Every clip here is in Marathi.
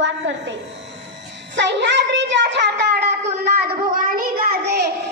सुरुवात करते. सह्याद्रीच्या छाताडातून नाद भुवानी गाजे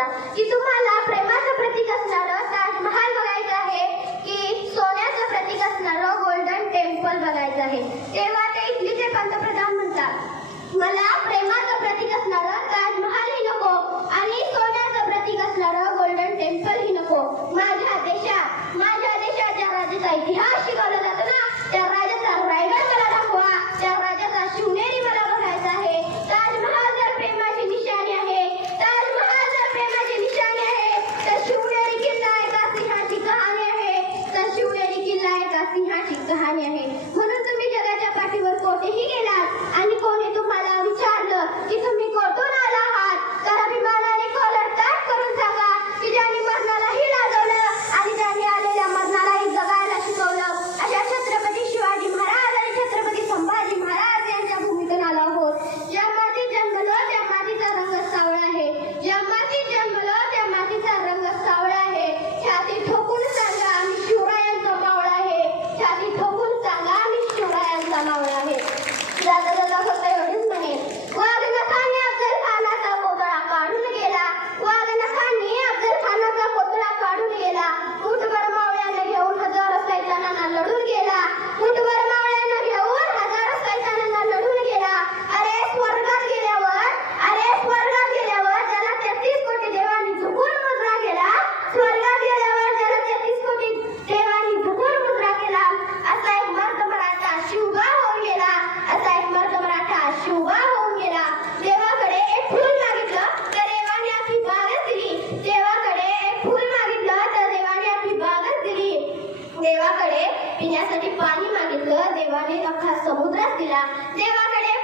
ela. E tu vai पिण्यासाठी पाणी मागितलं देवाने अख्खा समुद्रात दिला. देवाकडे